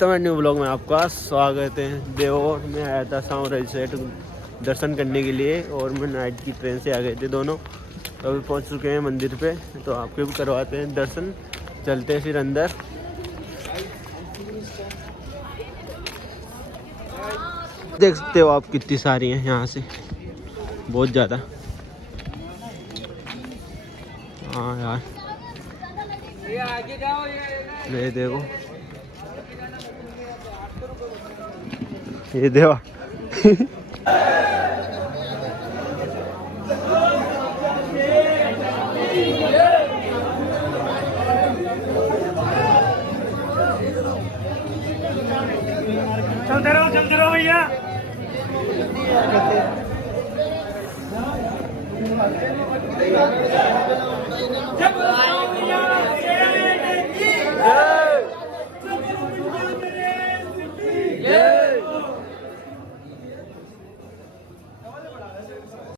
तो मैं new blog में आपका स्वागत है। देवोर में आया था सांवराज सेठ दर्शन करने के लिए और मैं नाइट की ट्रेन से आ गए थे दोनों। तो अभी पहुंच चुके हैं मंदिर पे, तो आपके भी करवाते हैं दर्शन। चलते हैं फिर अंदर। देख सकते हो आप कितनी सारी हैं यहाँ से, बहुत ज़्यादा। हाँ यार, ये देखो, ये देवा चलते रहो भैया। जय